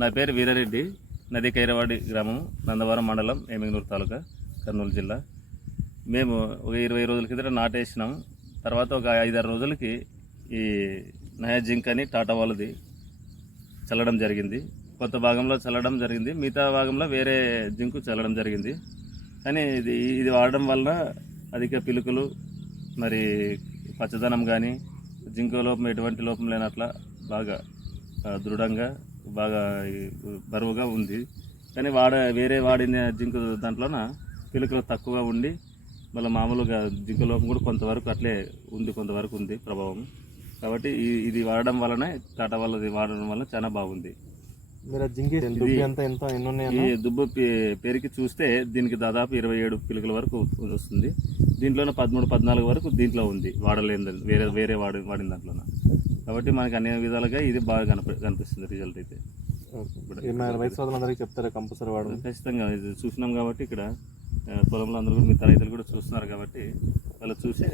నా పేరు వీరారెడ్డి. నది కైరవాడి గ్రామం నందవరం మండలం ఏమింగనూరు తాలూకా కర్నూలు జిల్లా. మేము ఒక ఇరవై రోజుల కిందట నాటేసినాం. తర్వాత ఒక ఐదారు రోజులకి ఈ నయా జింక్ అని టాటా వాళ్ళది చల్లడం జరిగింది. కొంత భాగంలో చల్లడం జరిగింది. మిగతా భాగంలో వేరే జింకు చల్లడం జరిగింది. కానీ ఇది ఇది వాడడం వలన అధిక పిలుకలు మరి పచ్చదనం కానీ జింకు లోపం ఎటువంటి లోపం లేనట్ల బాగా దృఢంగా బాగా బరువుగా ఉంది. కానీ వాడ వేరే వాడిన జింకు దాంట్లోన పిలుకలు తక్కువగా ఉండి మళ్ళీ మామూలుగా జింకు లోపం కూడా కొంతవరకు అట్లే ఉంది కొంతవరకు ఉంది ప్రభావం. కాబట్టి ఇది వాడడం వలన టాటా వాళ్ళది వాడడం వల్ల చాలా బాగుంది. ఈ దుబ్బు పెరికి చూస్తే దీనికి దాదాపు ఇరవై ఏడు పిలుకల వరకు వస్తుంది. దీంట్లోనే పదమూడు పద్నాలుగు వరకు దీంట్లో ఉంది వాడలేని వేరే వేరే వాడి వాడిన దాంట్లోన. కాబట్టి మనకి అన్ని విధాలుగా ఇది బాగా కనిపి కనిపిస్తుంది రిజల్ట్ అయితే. సోదరులందరికీ చెప్తారా కంపల్సరీ వాడు? ఖచ్చితంగా ఇది చూసినాం కాబట్టి ఇక్కడ పొలంలో అందరూ కూడా మిగతా రైతులు కూడా చూస్తున్నారు కాబట్టి వాళ్ళు చూసే